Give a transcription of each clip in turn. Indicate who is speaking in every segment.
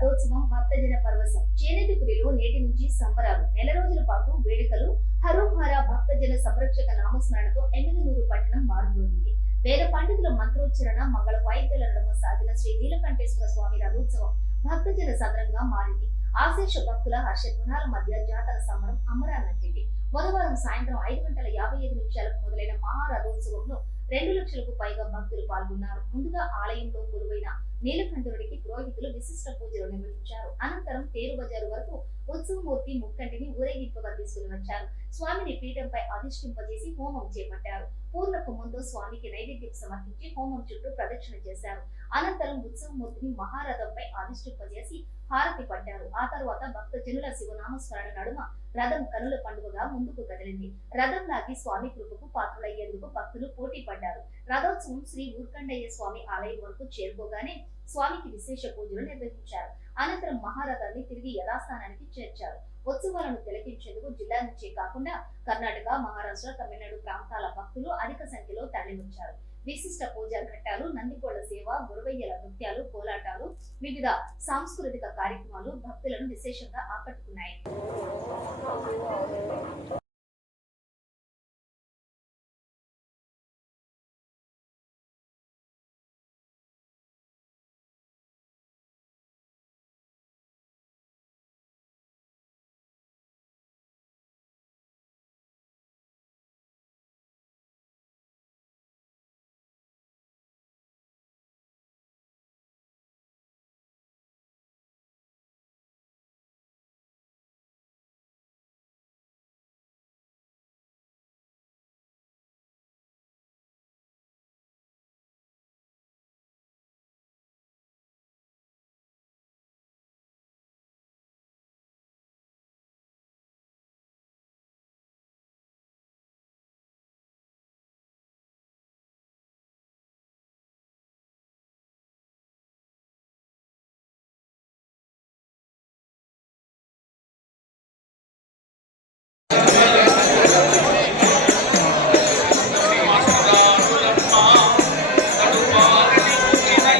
Speaker 1: రథోత్సవం భక్తజన పర్వసం చేనేతిపురిలో నేటి నుంచి సంబరాలు. నెల రోజుల పాటు వేడుకలు హరోహార భక్తజన సంరక్షక నామస్మరణతో ఎమ్మిగనూరు పట్టణం మారుమోగింది. వేద పండితుల మంత్రోచ్చరణ మంగళ వాయిద్యాల నడుమ సాగిన శ్రీ నీలకంఠేశ్వర స్వామి రథోత్సవం భక్తజన సదరంగా మారింది. ఆశేష భక్తుల హర్షధ్వనాల మధ్య జాతర సమరం అమరానంటింది బుధవారం సాయంత్రం ఐదు గంటల యాభై ఐదు నిమిషాలకు మొదలైన మహారథోత్సవంలో రెండు లక్షలకు పైగా భక్తులు పాల్గొన్నారు. ముందుగా ఆలయంలో కొలువైన నీలకంఠుడికి పురోహితులు విశిష్ట పూజలు నిర్వహించారు. అనంతరం తేరు బజారు వరకు ఉత్సవమూర్తి ముక్కంటిని ఊరేగింపుగా తీసుకుని వచ్చారు. స్వామిని పీఠంపై అధిష్ఠింపజేసి హోమం చేపట్టారు. పూర్ణ ముందు స్వామికి నైవేద్యం సమర్పించి హోమం చుట్టూ ప్రదక్షిణ చేశారు. అనంతరం ఉత్సవమూర్తిని మహారథంపై అధిష్ఠింపజేసి హారతి పట్టారు ఆ తర్వాత భక్తజనుల శివనామస్మరణ నడుమ రథం కనుల పండుగగా ముందుకు కదిలింది. రథం లాగి స్వామి కృపకు పాత్రులయ్యేందుకు భక్తులు పోటీ పడ్డారు. రథోత్సవం శ్రీ ఊర్కండయ్య స్వామి ఆలయం వరకు చేరుకోగానే స్వామికి విశేష పూజలు నిర్వహించారు. అనంతరం మహారథాన్ని తిరిగి యథాస్థానానికి చేర్చారు. ఉత్సవాలను తిలకించేందుకు జిల్లా నుంచే కాకుండా కర్ణాటక మహారాష్ట్ర తమిళనాడు ప్రాంతాల భక్తులు అధిక సంఖ్యలో తరలివచ్చారు. విశిష్ట పూజా ఘట్టాలు నందికోళ్ళ సేవ గురవయ్యల నృత్యాలు కోలాటాలు వివిధ సాంస్కృతిక కార్యక్రమాలు భక్తులను విశేషంగా ఆకట్టుకున్నాయి.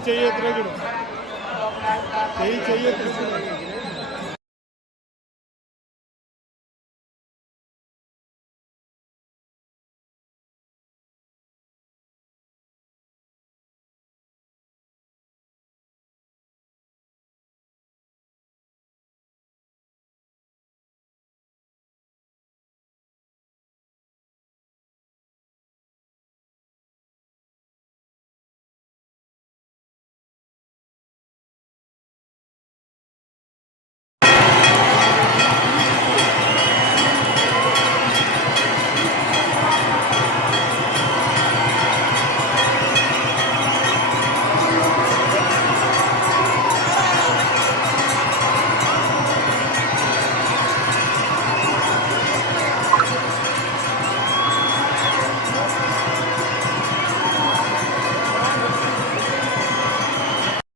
Speaker 2: चाहिए तो चाहिए तो